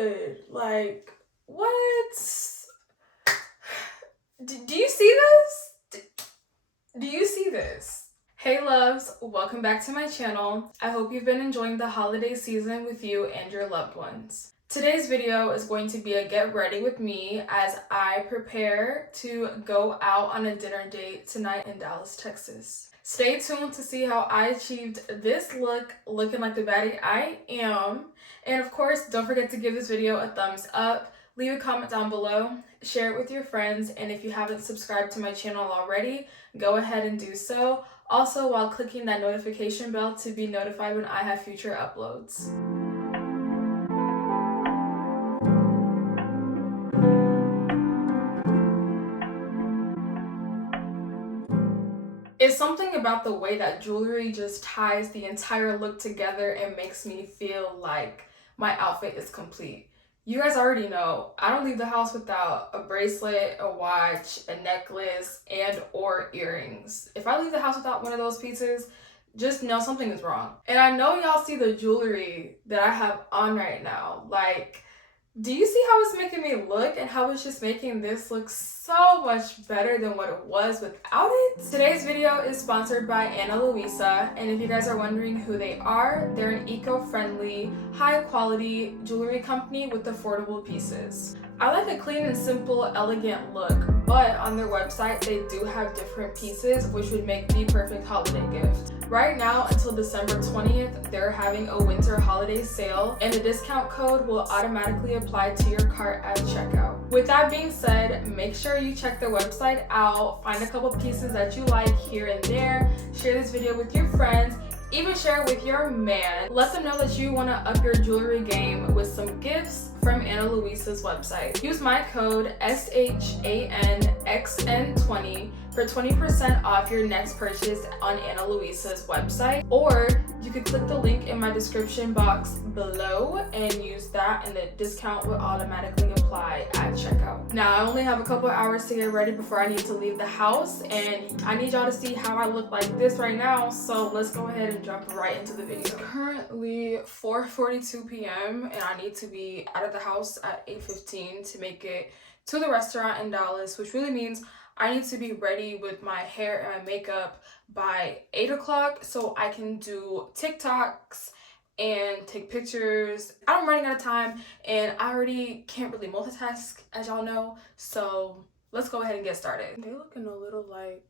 good. Like, what? Do you see this? Do you see this? Hey loves, welcome back to my channel. I hope you've been enjoying the holiday season with you and your loved ones. Today's video is going to be a get ready with me as I prepare to go out on a dinner date tonight in Dallas, Texas. Stay tuned to see how I achieved this look, looking like the baddie I am. And of course, don't forget to give this video a thumbs up, leave a comment down below, share it with your friends, and if you haven't subscribed to my channel already, go ahead and do so. Also, while clicking that notification bell to be notified when I have future uploads. It's something about the way that jewelry just ties the entire look together and makes me feel like my outfit is complete. You guys already know, I don't leave the house without a bracelet, a watch, a necklace, and or earrings. If I leave the house without one of those pieces, just know something is wrong. And I know y'all see the jewelry that I have on right now. Like, do you see how it's making me look and how it's just making this look so much better than what it was without it? Today's video is sponsored by Ana Luisa, and if you guys are wondering who they are, they're an eco-friendly, high-quality jewelry company with affordable pieces. I like a clean and simple, elegant look, but on their website, they do have different pieces, which would make the perfect holiday gift. Right now, until December 20th, they're having a winter holiday sale, and the discount code will automatically apply to your cart at checkout. With that being said, make sure you check their website out, find a couple pieces that you like here and there, share this video with your friends, even share it with your man. Let them know that you want to up your jewelry game with some gifts from Ana Luisa's website. Use my code SHANXN20 for 20% off your next purchase on Ana Luisa's website, or you could click the link in my description box below and use that, and the discount will automatically apply at checkout. Now, I only have a couple hours to get ready before I need to leave the house, and I need y'all to see how I look like this right now, so let's go ahead and jump right into the video. It's currently 4:42 p.m. and I need to be out of the house at 8:15 to make it to the restaurant in Dallas, which really means I need to be ready with my hair and my makeup by 8 o'clock so I can do TikToks and take pictures. I'm running out of time and I already can't really multitask, as y'all know, so let's go ahead and get started. They're looking a little like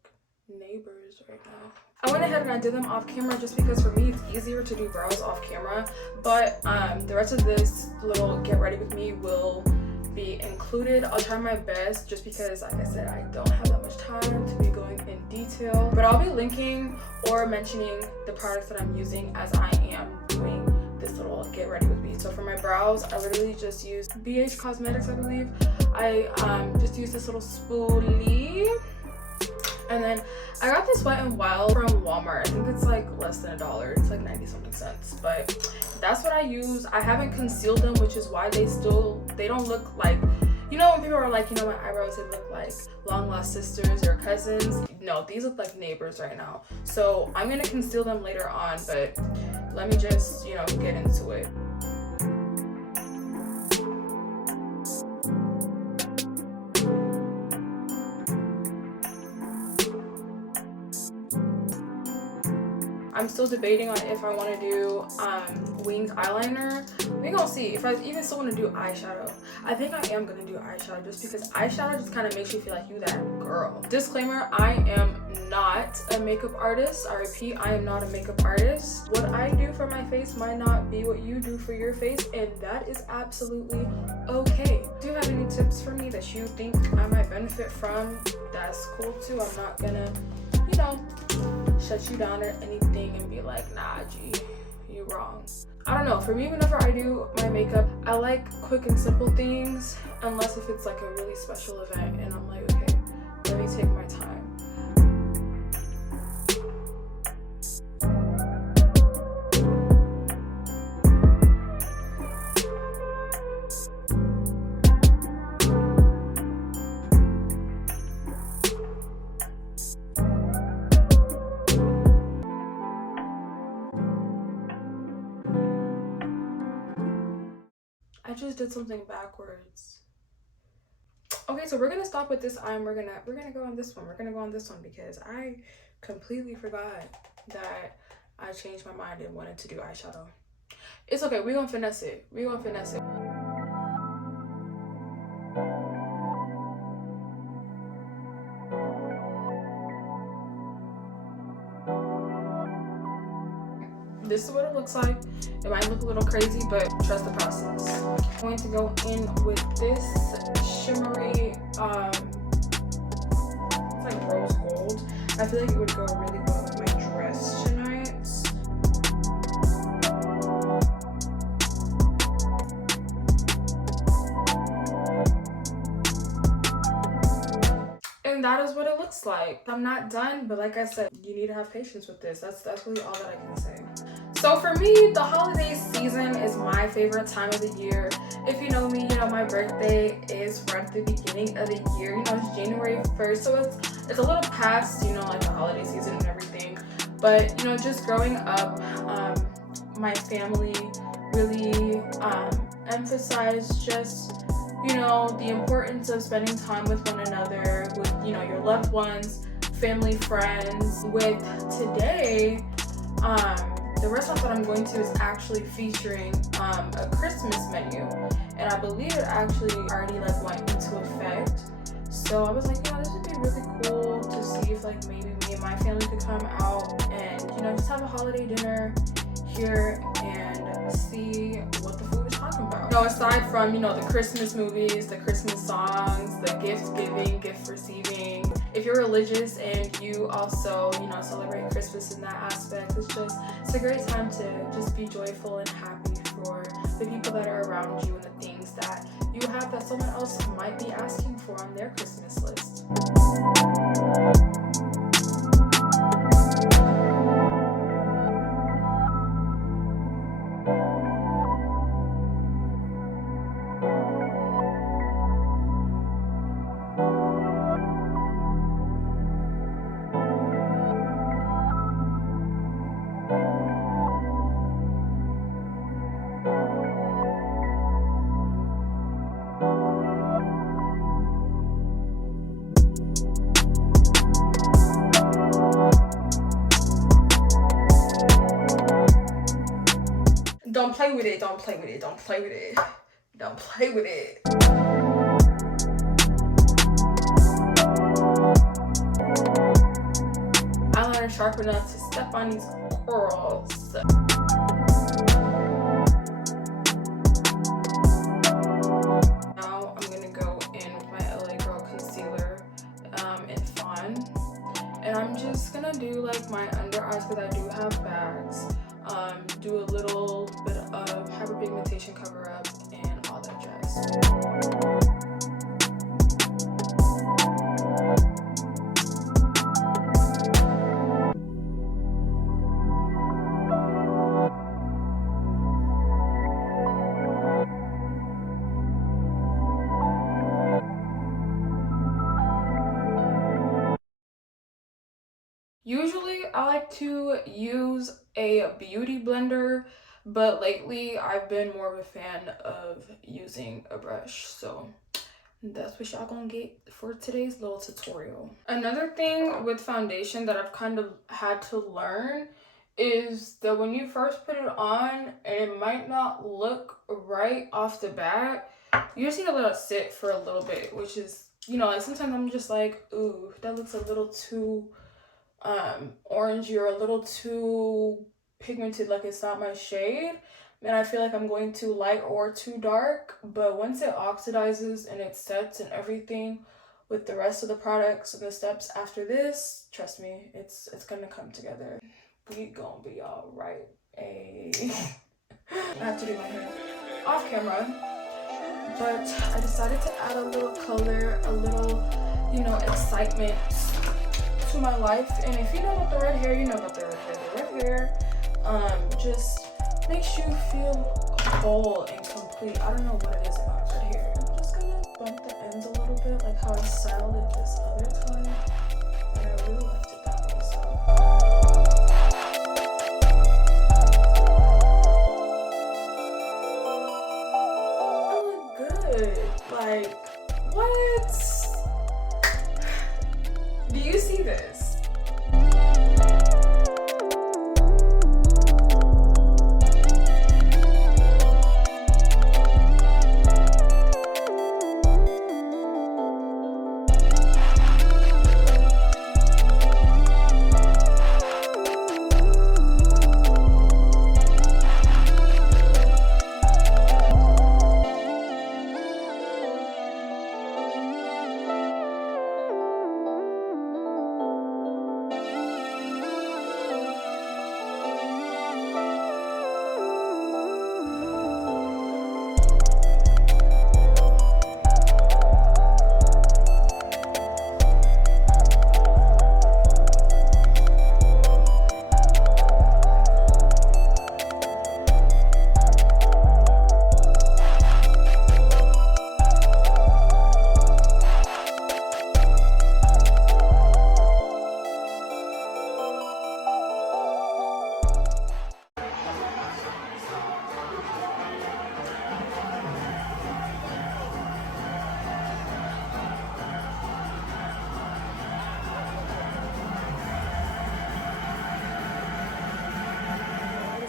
neighbors right now. I went ahead and I did them off camera just because for me it's easier to do brows off camera, but the rest of this little get ready with me will be included. I'll try my best just because, like I said, I don't have that much time to be going in detail, but I'll be linking or mentioning the products that I'm using as I am doing this little get ready with me. So for my brows, I literally just used BH Cosmetics, I believe. I just used this little spoolie. And then I got this Wet n Wild from Walmart. I think it's like less than $1. It's like 90 something cents, but that's what I use. I haven't concealed them, which is why they don't look like, you know, when people are like, you know, my eyebrows, they look like long lost sisters or cousins. No, these look like neighbors right now. So I'm gonna conceal them later on, but let me just, you know, get into it. I'm still debating on if I want to do winged eyeliner. We gonna see if I even still want to do eyeshadow. I think I am gonna do eyeshadow just because eyeshadow just kind of makes you feel like you that girl. Disclaimer, I am not a makeup artist. I repeat, I am not a makeup artist. What I do for my face might not be what you do for your face, and that is absolutely okay. Do you have any tips for me that you think I might benefit from? That's cool too. I'm not gonna, you know, shut you down or anything and be like, nah, G, you wrong. I don't know, for me, whenever I do my makeup, I like quick and simple things, unless if it's like a really special event and I'm like, okay, let me take my time. I just did something backwards. Okay, so we're gonna stop with this eye and we're gonna go on this one. We're gonna go on this one because I completely forgot that I changed my mind and wanted to do eyeshadow. It's okay, we're gonna finesse it. We're gonna finesse it. This is what it looks like. It might look a little crazy, but trust the process. I'm going to go in with this shimmery, it's like rose gold. I feel like it would go really well with my dress tonight. And that is what it looks like. I'm not done, but like I said, you need to have patience with this. That's really all that I can say. So for me, the holiday season is my favorite time of the year. If you know me, you know my birthday is right at the beginning of the year. You know, it's January 1st, so it's a little past, you know, like the holiday season and everything. But, you know, just growing up, my family really emphasized just, you know, the importance of spending time with one another, with, you know, your loved ones, family, friends. With today, the restaurant that I'm going to is actually featuring a Christmas menu, and I believe it actually already like went into effect. So I was like, you know, this would be really cool to see if like maybe me and my family could come out and, you know, just have a holiday dinner here and see what the food is talking about. You know, aside from, you know, the Christmas movies, the Christmas songs, the gift giving, gift receiving, if you're religious and you also, you know, celebrate Christmas in that aspect, it's a great time to just be joyful and happy for the people that are around you and the things that you have that someone else might be asking for on their Christmas list. Don't play with it, don't play with it, don't play with it, don't play with it. Eyeliner sharp enough to step on these curls. Now I'm gonna go in with my LA Girl concealer in Fawn. And I'm just gonna do like my under eyes because I do have bags. Do a little bit of hyperpigmentation cover up and all that jazz. Usually I like to use a beauty blender, but lately I've been more of a fan of using a brush. So that's what y'all gonna get for today's little tutorial. Another thing with foundation that I've kind of had to learn is that when you first put it on and it might not look right off the bat, you just need to let it sit for a little bit, which is, you know, like sometimes I'm just like, ooh, that looks a little too orangey or a little too pigmented, like it's not my shade, and I feel like I'm going too light or too dark. But once it oxidizes and it sets and everything with the rest of the products and the steps after this, trust me, it's gonna come together. We gonna be all right. I have to do my hair off camera, but I decided to add a little color, a little, you know, excitement to my life. And if you know about the red hair, you know about the red hair. The red hair just makes you feel whole and complete. I don't know what it is about red hair. I'm just gonna bump the ends a little bit, like how I styled it this other time, and I really liked it that way. So good. Like, what? Do you see this?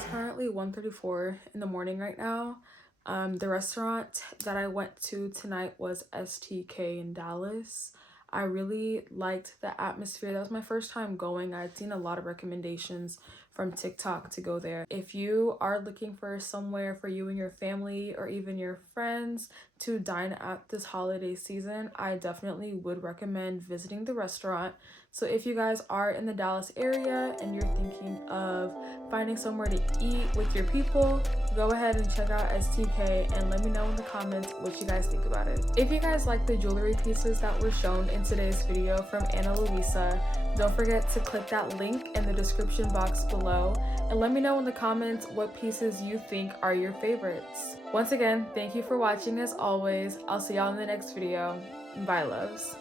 Currently 1:34 in the morning right now. The restaurant that I went to tonight was STK in Dallas. I really liked the atmosphere. That was my first time going. I'd seen a lot of recommendations from TikTok to go there. If you are looking for somewhere for you and your family or even your friends to dine at this holiday season, I definitely would recommend visiting the restaurant. So if you guys are in the Dallas area and you're thinking of finding somewhere to eat with your people, go ahead and check out STK and let me know in the comments what you guys think about it. If you guys like the jewelry pieces that were shown in today's video from Ana Luisa, don't forget to click that link in the description box below and let me know in the comments what pieces you think are your favorites. Once again, thank you for watching as always. I'll see y'all in the next video. Bye, loves.